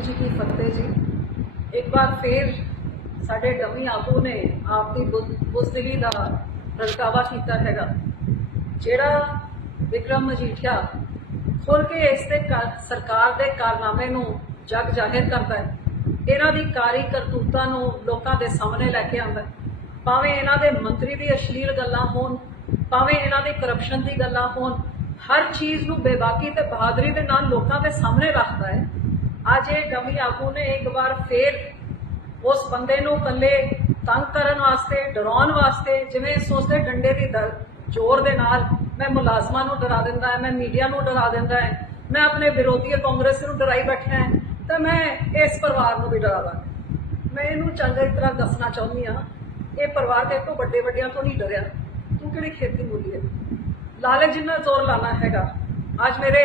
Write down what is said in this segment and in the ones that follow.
ਵਾਹਿਗੁਰੂ ਜੀ ਕੀ ਫਤਿਹ ਜੀ ਇੱਕ ਵਾਰ ਫੇਰ ਸਾਡੇ ਡਮੀ ਆਗੂ ਨੇ ਆਪਦੀ ਬੁਜ਼ਦਿਲੀ ਦਾ ਪ੍ਰਗਟਾਵਾ ਕੀਤਾ ਹੈਗਾ ਜਿਹੜਾ ਵਿਕਰਮ ਮਜੀਠੀਆ ਖੋਲ ਕੇ ਇਸ ਤੇ ਸਰਕਾਰ ਦੇ ਕਾਰਨਾਮੇ ਨੂੰ ਜਗ ਜਾਹਿਰ ਕਰਦਾ ਹੈ ਇਹਨਾਂ ਦੀ ਕਾਰੀ ਕਰਤੂਤਾ ਨੂੰ ਲੋਕਾਂ ਦੇ ਸਾਹਮਣੇ ਲੈ ਕੇ ਆਉਂਦਾ ਭਾਵੇਂ ਇਹਨਾਂ ਦੇ ਮੰਤਰੀ ਦੀ ਅਸ਼ਲੀਲ ਗੱਲਾਂ ਹੋਣ ਭਾਵੇਂ ਇਹਨਾਂ ਦੀ ਕਰਪਸ਼ਨ ਦੀ ਗੱਲਾਂ ਹੋਣ ਹਰ ਚੀਜ਼ ਨੂੰ ਬੇਬਾਕੀ ਤੇ ਬਹਾਦਰੀ ਦੇ ਨਾਲ ਲੋਕਾਂ ਦੇ ਸਾਹਮਣੇ ਰੱਖਦਾ ਹੈ ਅੱਜ ਇਹ ਗਮੀ ਆਗੂ ਨੇ ਇੱਕ ਵਾਰ ਫੇਰ ਉਸ ਬੰਦੇ ਨੂੰ ਕੱਲੇ ਤੰਗ ਕਰਨ ਵਾਸਤੇ ਡਰਾਉਣ ਵਾਸਤੇ ਜਿਵੇਂ ਸੋਚਦੇ ਡੰਡੇ ਦੀ ਜ਼ੋਰ ਦੇ ਨਾਲ ਮੈਂ ਮੁਲਾਜ਼ਮਾਂ ਨੂੰ ਡਰਾ ਦਿੰਦਾ ਹੈ ਮੈਂ ਮੀਡੀਆ ਨੂੰ ਡਰਾ ਦਿੰਦਾ ਹੈ ਮੈਂ ਆਪਣੇ ਵਿਰੋਧੀ ਕਾਂਗਰਸ ਨੂੰ ਡਰਾਈ ਬੈਠਾ ਹੈ ਤਾਂ ਮੈਂ ਇਸ ਪਰਿਵਾਰ ਨੂੰ ਵੀ ਡਰਾਵਾਂ ਮੈਂ ਇਹਨੂੰ ਚੰਗੇ ਤਰ੍ਹਾਂ ਦੱਸਣਾ ਚਾਹੁੰਦੀ ਆ ਇਹ ਪਰਿਵਾਰ ਦੇ ਤੋਂ ਵੱਡੇ ਵੱਡਿਆਂ ਤੋਂ ਨਹੀਂ ਡਰਿਆ ਤੂੰ ਕਿਹੜੀ ਖੇਤੀ ਮੁੱਲੀ ਹੈ ਲਾਲਚ ਜਿੰਨਾ ਜ਼ੋਰ ਲਾਣਾ ਹੈਗਾ ਅੱਜ ਮੇਰੇ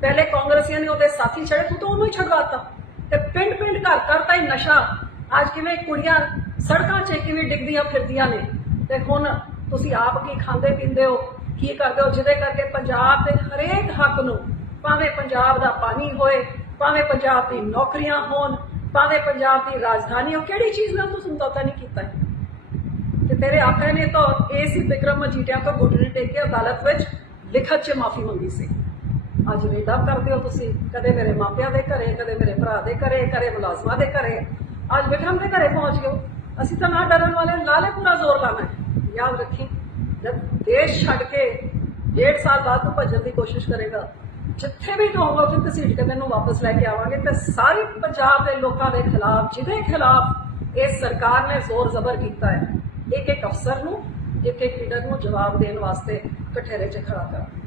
ਪਹਿਲੇ ਕਾਂਗਰਸੀਆਂ ਨੇ ਉਹਦੇ ਸਾਥੀ ਛੜੇ ਤੂੰ ਤਾਂ ਉਹਨੂੰ ਹੀ ਛਡਵਾਤਾ ਤੇ ਪਿੰਡ ਪਿੰਡ ਘਰ ਘਰ ਤਾਂ ਹੀ ਨਸ਼ਾ ਅੱਜ ਕਿਵੇਂ ਕੁੜੀਆਂ ਸੜਕਾਂ 'ਚ ਕਿਵੇਂ ਡਿੱਗਦੀਆਂ ਫਿਰਦੀਆਂ ਨੇ ਤੇ ਹੁਣ ਤੁਸੀਂ ਆਪ ਕੀ ਖਾਂਦੇ ਪੀਂਦੇ ਹੋ ਕੀ ਕਰਦੇ ਹੋ ਜਿਹਦੇ ਕਰਕੇ ਪੰਜਾਬ ਦੇ ਹਰੇਕ ਹੱਕ ਨੂੰ ਭਾਵੇਂ ਪੰਜਾਬ ਦਾ ਪਾਣੀ ਹੋਏ ਭਾਵੇਂ ਪੰਜਾਬ ਦੀ ਨੌਕਰੀਆਂ ਹੋਣ ਭਾਵੇਂ ਪੰਜਾਬ ਦੀ ਰਾਜਧਾਨੀ ਹੋ ਕਿਹੜੀ ਚੀਜ਼ ਨਾਲ ਤੁਸੀਂ ਸੰਤੋਖਾ ਨਹੀਂ ਕੀਤਾ ਤੇ ਤੇਰੇ ਆਕਾ ਨੇ ਤਾਂ ਏਸੀ ਵਿਕਰਮ ਮਜੀਟਿਆਂ ਤੋਂ ਗੁੱਡ ਨੇ ਟੇਕ ਕੇ ਅਦਾਲਤ ਵਿੱਚ ਲਿਖਤ 'ਚ ਮਾਫੀ ਮੰਗੀ ਸੀ ਅੱਜ ਅਜੀਬਾ ਕਰਦੇ ਹੋ ਤੁਸੀਂ ਕਦੇ ਮੇਰੇ ਮਾਪਿਆਂ ਦੇ ਘਰੇ ਕਦੇ ਮੇਰੇ ਭਰਾ ਦੇ ਘਰੇ ਕਦੇ ਮੁਲਾਜ਼ਮਾਂ ਦੇ ਘਰੇ ਅੱਜ ਵਿਕਰਮ ਦੇ ਘਰੇ ਪਹੁੰਚ ਗਏ ਅਸੀਂ ਤਾਂ ਨਾ ਡਰਨ ਵਾਲੇ ਲਾਲੇ ਪੂਰਾ ਜ਼ੋਰ ਲਾਣਾ ਹੈ ਯਾਦ ਰੱਖੀ ਜਦ ਦੇਸ਼ ਛੱਡ ਕੇ 1.5 ਸਾਲ ਬਾਅਦ ਤੂੰ ਭੱਜਣ ਦੀ ਕੋਸ਼ਿਸ਼ ਕਰੇਗਾ ਜਿੱਥੇ ਵੀ ਜਾਊਗਾ ਉੱਥੇ ਤੁਸੀਂ ਕੇ ਮੈਨੂੰ ਵਾਪਸ ਲੈ ਕੇ ਆਵਾਂਗੇ ਤੇ ਸਾਰੇ ਪੰਜਾਬ ਦੇ ਲੋਕਾਂ ਦੇ ਖਿਲਾਫ ਜਿਹਦੇ ਖਿਲਾਫ ਇਹ ਸਰਕਾਰ ਨੇ ਜ਼ੋਰ ਜ਼ਬਰ ਕੀਤਾ ਹੈ ਇੱਕ ਇੱਕ ਅਫਸਰ ਨੂੰ ਇੱਕ ਇੱਕ ਲੀਡਰ ਨੂੰ ਜਵਾਬ ਦੇਣ ਵਾਸਤੇ ਕਠੇਰੇ 'ਚ ਖੜਾ ਕਰਾਂਗੇ